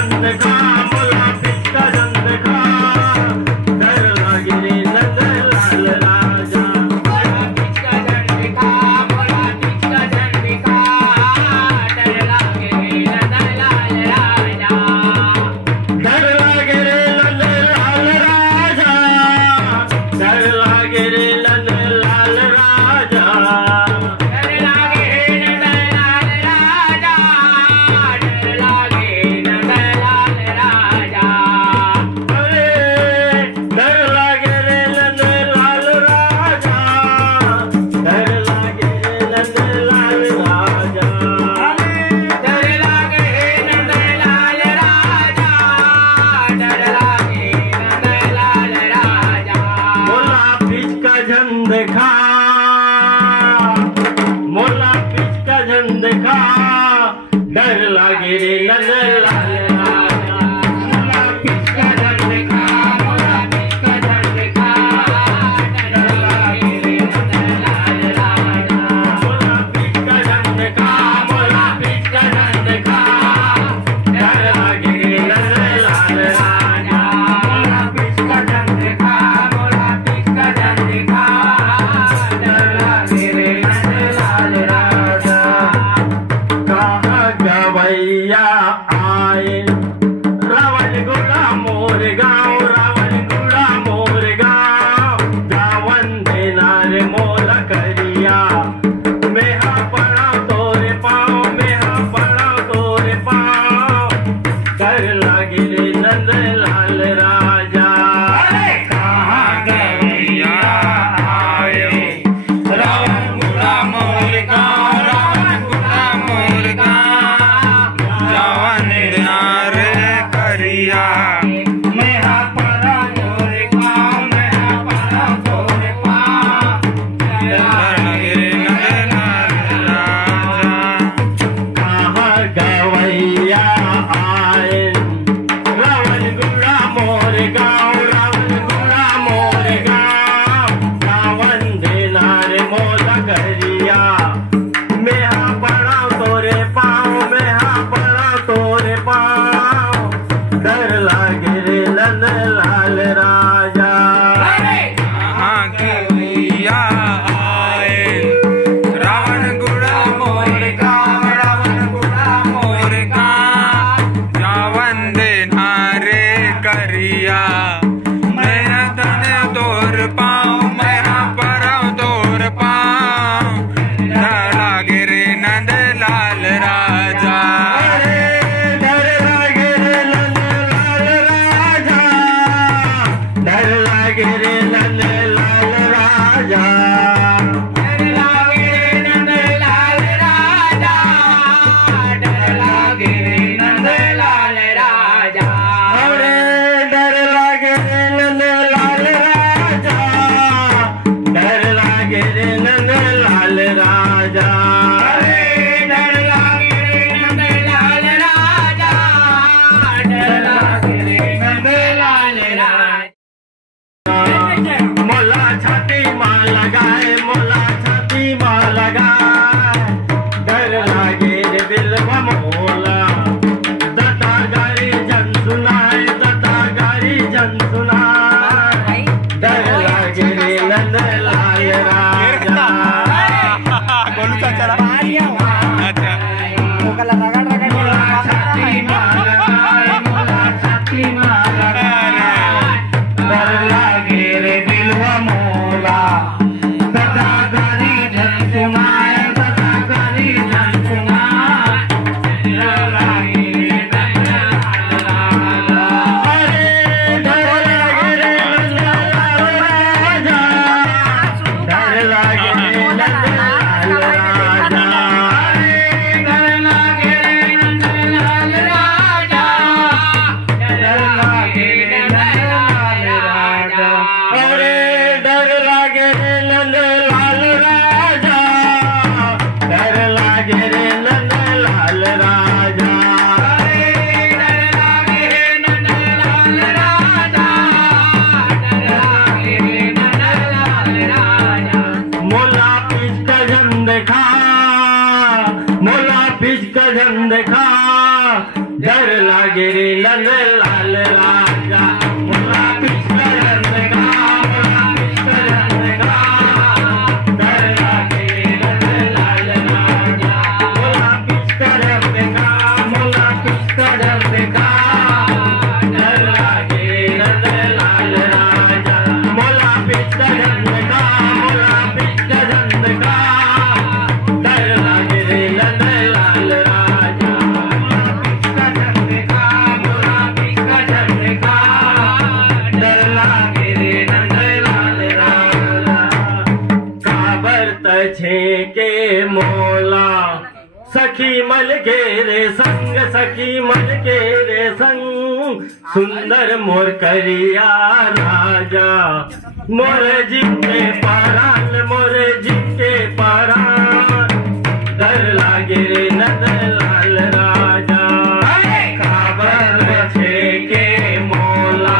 डर लागे रे नंद लाल राजा, मोला पिचका डर देखा, मोला पिचका डर देखा, डर लागे रे नंद लाल राजा, मोला पिचका डर देखा, मोला पिचका डर देखा, डर लागे रे नंद लाल राजा, मोला पिचका डर देखा, मोला पिचका डर देखा, डर लागे रे नंद लाल राजा। गवैया आए रावण गुड़ा मोर गाँव, रावण गुड़ा मोर गाँव, गावन देनार मोला करिया, मेहा पड़ा तोरे पाँव, मेहा पड़ा तोरे पाँव, कर लागे रे नंद लाल राजा। अरे कहाँ गवैया आए रावण गुड़ा मोर गाँव, रावण गुड़ा मोर गाँव, लागे रे नंद लाल राजा मोला पिचका जंद का मोला पिचका जंद का डर लागे रे नंद लाल राजा मोला पिचका जंद का मोला पिचका जंद का डर लागे रे नंद लाल राजा मोला पिचका जंद का मोला पिचका जंद का डर लागे रे नंद लाल राजा पिचका जंद का मोला पिचका जंद का डर लागे रे नंद लाल राजा काबर तछे के मोला सखी मल के रे संग सखी मल के रे संग सुंदर मोर करिया राजा मोर जिते पाराल मोर जिते पाराल डर लागे रे नंद लाल राजा काबर छे के मोला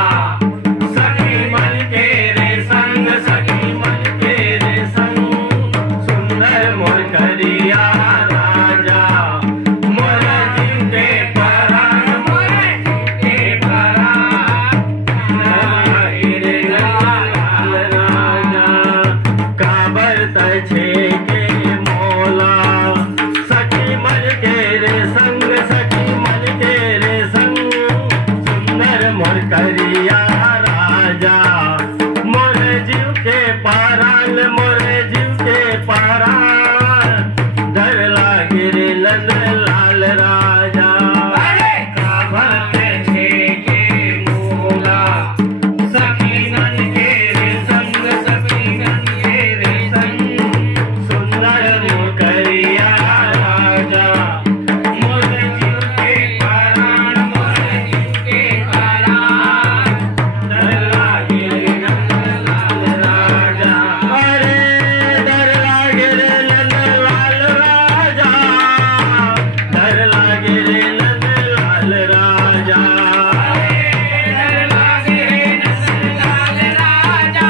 सखी मल के रे संग सखी मल के रे संग सुंदर मोर करिया राजा मोर जिते पाराल मोर जिते पाराल लागे रे नंद लाल राजा काबर तछे के मोला सखी मल के रे संग सखी मल के रे संग सुंदर मोर करिया राजा मोर जीव के पाराल मोर जीव के पाराल डर लागे रे नंद लाल राजा काबर तछे के मोला सखी मन के रे संग सखी मन के रे संग सुंदर मोर करिया राजा मोर जीव के पाराल मोर जीव के पाराल डर लागे रे नंद लाल राजा अरे डर लागे रे नंद लाल राजा डर लागे रे नंद लाल राजा डर लागे रे नंद लाल राजा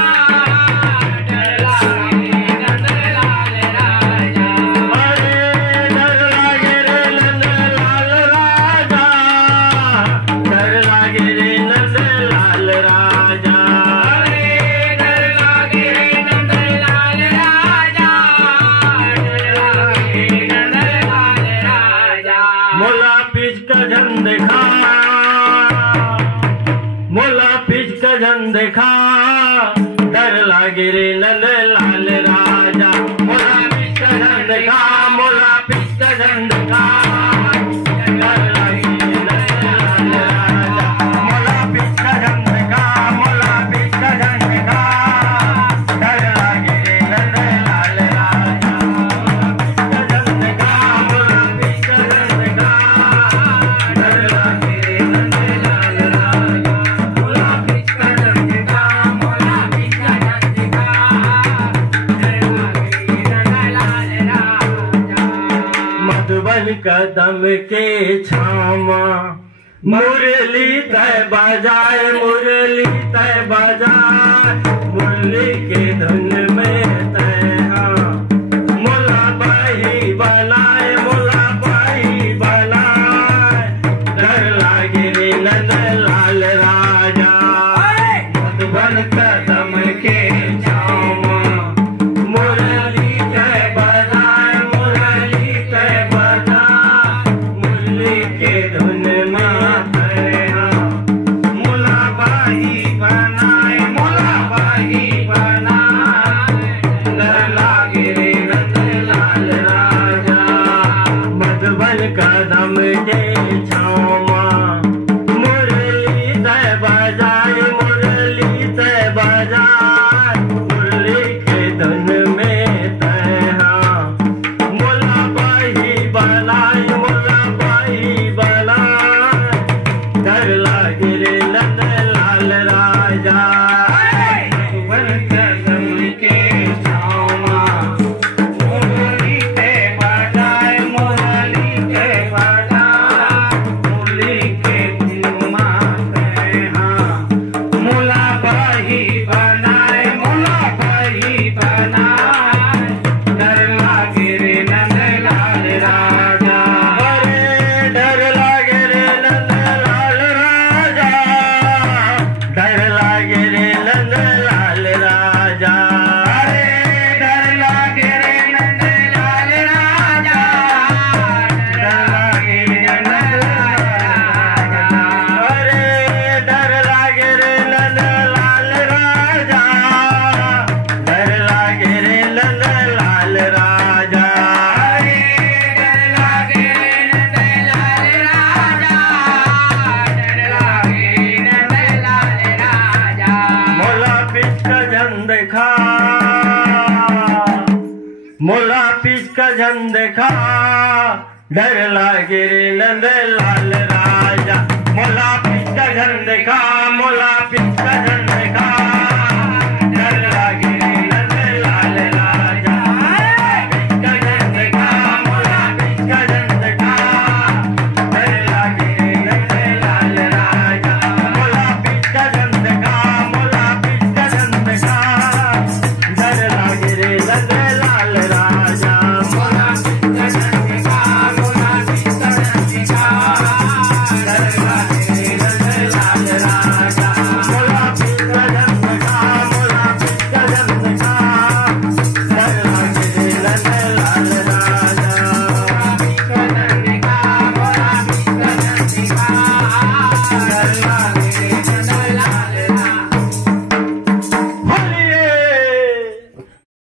डर लागे रे नंद लाल राजा अरे डर लागे रे नंद लाल राजा डर लागे रे नंद लाल राजा अरे डर लागे रे नंद लाल राजा डर लागे रे नंद लाल राजा मोला पिचका जंद खा मोला पिचका जंद खा डर लागे रे नंद लाल राजा मोला पिचका जंद खा मोला पिचका जंद खा डर लागे रे नंद लाल राजा मोला पिचका जंद खा मोला पिचका जंद खा डर लागे रे नंद लाल राजा पिचका जंद खा मोला पिचका जंद खा डर लागे रे नंद लाल राजा मोला पिचका जंद खा मोला पिचका जंद खा डर लागे रे नंद लाल राजा मधुबन कदम के छामा मुरली तय बजाए मुरली तय बजाए मुरली के धुन में तय मोला बाही बनाए मोला बाही बनाए डर लागे रे नंद लाल राजा मधुबन कदम के छामा मुरली तय बजाए मुरली तय बजाए मुरली के धुन में तय मोला बाही बनाए मोला बाही बनाए झंड खा डर लागे रे नंद लाल